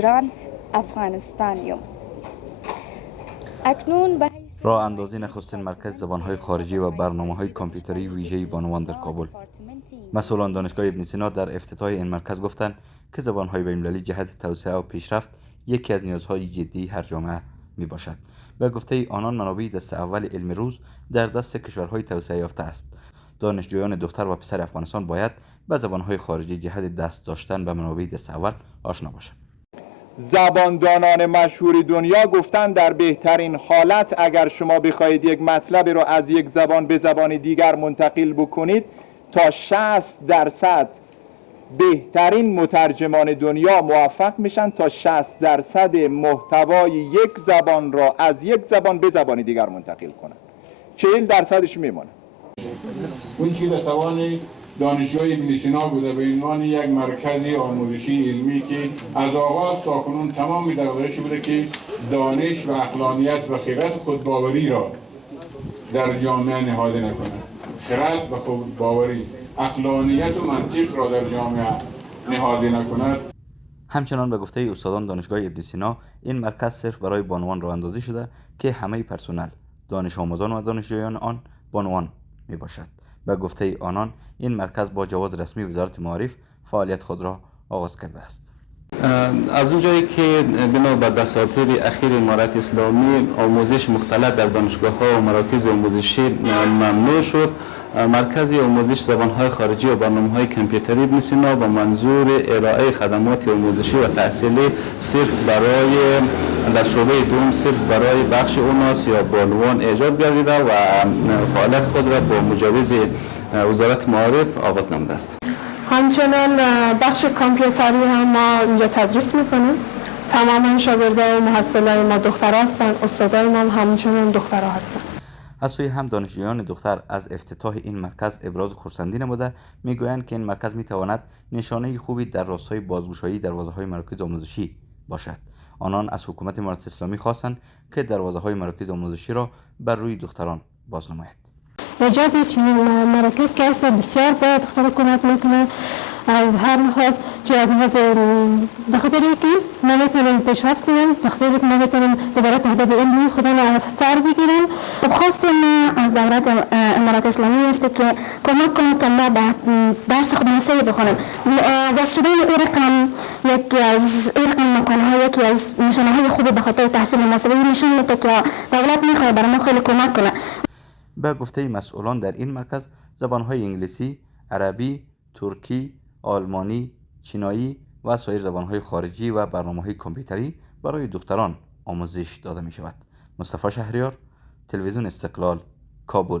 گران افغانستانیم. اکنون به راه اندازی نخستین مرکز زبانهای خارجی و برنامه‌های کامپیوتری ویژه بانوان در کابل. مسئولان دانشگاه ابن سینا در افتتاح این مرکز گفتند که زبانهای بین‌المللی جهت توسعه و پیشرفت یکی از نیازهای جدی هر جامعه می باشد. به گفته آنان منابع دست اول علم روز در دست کشورهای توسعه یافته است. دانشجویان دختر و پسر افغانستان باید به زبانهای خارجی جهت دست داشتن به منابع دست اول آشنا باشند. زباندانان مشهور دنیا گفتن در بهترین حالت اگر شما بخواهید یک مطلب رو از یک زبان به زبان دیگر منتقل بکنید تا 60% بهترین مترجمان دنیا موفق میشن تا 60% محتوای یک زبان را از یک زبان به زبان دیگر منتقل کنن. 40% میمونه. اون چیز توان دانشگاه ابن سینا بوده به عنوان یک مرکز آموزشی علمی که از آغاز تا کنون تمام دغدغه‌اش بوده که دانش و عقلانیت و خرد خودباوری را در جامعه نهاده نکند. خرد و خودباوری، عقلانیت و منطق را در جامعه نهاده نکند. همچنان به گفته استادان دانشگاه ابن سینا این مرکز صرف برای بانوان راه اندازی شده که همه پرسنل، دانش آموزان و دانشجویان آن بانوان می باشد. به گفته آنان این مرکز با جواز رسمی وزارت معارف فعالیت خود را آغاز کرده است. از اونجایی که بنا به دساتیر اخیر امارت اسلامی آموزش مختلط در دانشگاه‌ها و مراکز آموزشی ممنوع شد، مرکز آموزش زبان‌های خارجی و برنامه‌های کامپیوتری ابن سینا با منظور ارائه خدمات آموزشی و تحصیلی صرف برای در شعبه دوم صرف برای بخش اوناس یا بانوان ایجاد گردیده و فعالیت خود را با مجوز وزارت معارف آغاز نموده است. همچنان بخش کامپیوتری هم ما اینجا تدریس میکنیم. تماما شاگردای و محصلای ما دخترها هستن، استادای ما همچنان دخترها هستن. از سوی هم دانشجویان دختر از افتتاح این مرکز ابراز خرسندی نموده میگویند که این مرکز میتواند نشانه خوبی در راستای بازگشایی دروازه‌های مراکز آموزشی باشد. آنان از حکومت امارت اسلامی خواستند که دروازه‌های مراکز آموزشی را بر روی دختران باز نماید. ایجاد چنین مراکز که است بسیار باید حکومت میکنه از هر لحاظ، چه از لحاظ به خاطر اینکه ما میتونیم پیشرفت کنیم، به خاطر اینکه ما میتونیم عبارت اهداف علمی خودمون از سر بگیریم. خواست ما از دولت امارت اسلامی است که کمک کنه که ما درس خودمون سری بخونیم. باز شدن این رقم یکی از مکان‌ها، یکی از نشانه‌های خوبی به خاطر تحصیل مناسب نشان میده که دولت میخواد برای ما خیلی کمک کنه. به گفته مسئولان در این مرکز زبانهای انگلیسی، عربی، ترکی، آلمانی، چینایی و سایر زبانهای خارجی و برنامه‌های کامپیوتری برای دختران آموزش داده می شود. مصطفی شهریار، تلویزیون استقلال، کابل.